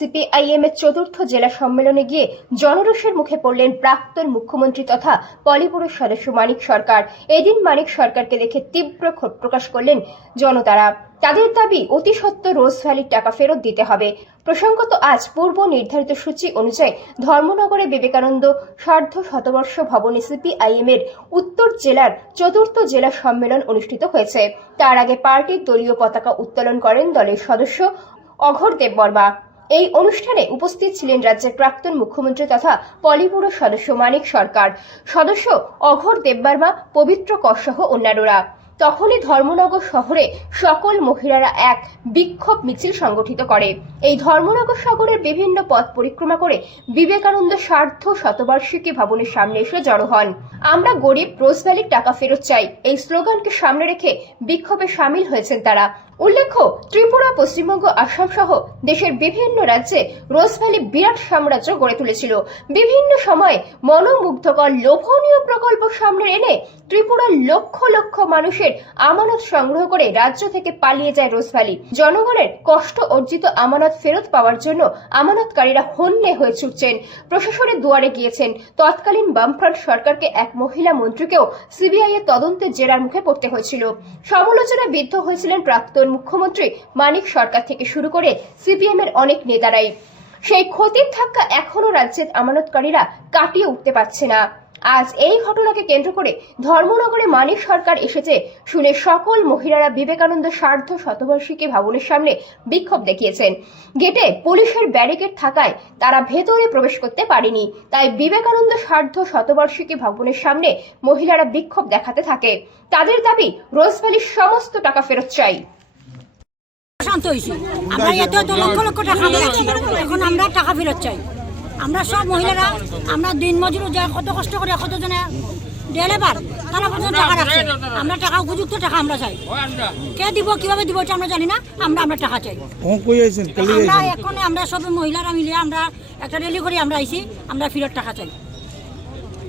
CPIM এর চতুর্থ জেলা সম্মেলনে গিয়ে জনরোষের মুখে পড়লেন প্রাক্তন মুখ্যমন্ত্রী তথা পলিপুরের সদস্য মানিক সরকার। এদিন মানিক সরকারকে দেখে তীব্র ক্ষোভ প্রকাশ করলেন জনতারা। তাদের দাবি, অতি সত্য রোজ ভ্যালির টাকা ফেরত দিতে হবে। প্রসঙ্গত, আজ পূর্ব নির্ধারিত সূচি অনুযায়ী ধর্মনগরে বিবেকানন্দ সার্ধ শতবর্ষ ভবনে সিপিআইএম এর উত্তর জেলার চতুর্থ জেলা সম্মেলন অনুষ্ঠিত হয়েছে। তার আগে পার্টির দলীয় পতাকা উত্তোলন করেন দলের সদস্য অঘর দেববর্মা এই অনুষ্ঠানে উপস্থিত ছিলেন রাজ্যের প্রাক্তন মুখ্যমন্ত্রী তথা পলিপুর সদস্য মানিক সরকার। সদস্য অঘর দেববর্মা, পবিত্র কর সহ অন্যান্যরা। তখনই ধর্মনগর শহরে সকল মহিলারা এক বিক্ষোভ মিছিল সংগঠিত করে। এই ধর্মনগর শহরের বিভিন্ন পথ পরিক্রমা করে বিবেকানন্দ সার্ধ শতবার্ষিকী ভবনের সামনে এসে জড়ো হন। আমরা গরিব, রোজভ্যালির টাকা ফেরত চাই। এই স্লোগানকে সামনে রেখে বিক্ষোভে সামিল হয়েছেন তারা। উল্লেখ্য, ত্রিপুরা, পশ্চিমবঙ্গ, আসাম সহ দেশের বিভিন্ন রাজ্যে রোজভ্যালি বিরাট সাম্রাজ্য গড়ে তুলেছিল। বিভিন্ন সময়ে মনোমুগ্ধকর লোভনীয় প্রকল্প সামনে এনে ত্রিপুরার লক্ষ লক্ষ মানুষের আমানত সংগ্রহ করে রাজ্য থেকে পালিয়ে যায় রোজভ্যালি জনগণের কষ্ট অর্জিত আমানত ফেরত পাওয়ার জন্য আমানতকারীরা হন্যে হয়ে ছুটছেন। প্রশাসনের দুয়ারে গিয়েছেন। তৎকালীন বামফ্রন্ট সরকারকে এক মহিলা মন্ত্রীকেও সিবিআই এর তদন্তের জেরার মুখে পড়তে হয়েছিল। সমালোচনায় বিদ্ধ হয়েছিলেন প্রাক্তন মুখ্যমন্ত্রী মানিক সরকার থেকে শুরু করে সিপিএম এর অনেক নেতারাই। সেই ক্ষতির ধাক্কা এখনও রাজ্যের আমানতকারীরা কাটিয়ে উঠতে পারছে না। আজ এই ঘটনাকে কেন্দ্র করে ধর্মনগরে মানিক সরকার এসেছে শুনে সকল মহিলারা বিবেকানন্দ সার্ধ শতবার্ষিকী ভবনের সামনে বিক্ষোভ দেখিয়েছেন। গেটে পুলিশের ব্যারিকেড থাকায় তারা ভেতরে প্রবেশ করতে পারেনি। তাই বিবেকানন্দ সার্ধ শতবার্ষিকী ভবনের সামনে মহিলারা বিক্ষোভ দেখাতে থাকে। তাদের দাবি রোজভ্যালির সমস্ত টাকা ফেরত চাই। শান্ত হয়েছি। আমরা এত এত লক্ষ লক্ষ টাকা পেয়েছি এখন আমরা টাকা ফেরত চাই। আমরা সব মহিলারা আমরা দিন মজুর যা কত কষ্ট করে কত জনে ডেলেবার তারা পর্যন্ত টাকা রাখছে। আমরা টাকা উপযুক্ত টাকা আমরা চাই। কে দিব কীভাবে দিব এটা আমরা জানি না। আমরা আমরা টাকা চাই। আমরা এখন আমরা সব মহিলারা মিলে আমরা একটা রেলি করে আমরা আইছি আমরা ফেরত টাকা চাই।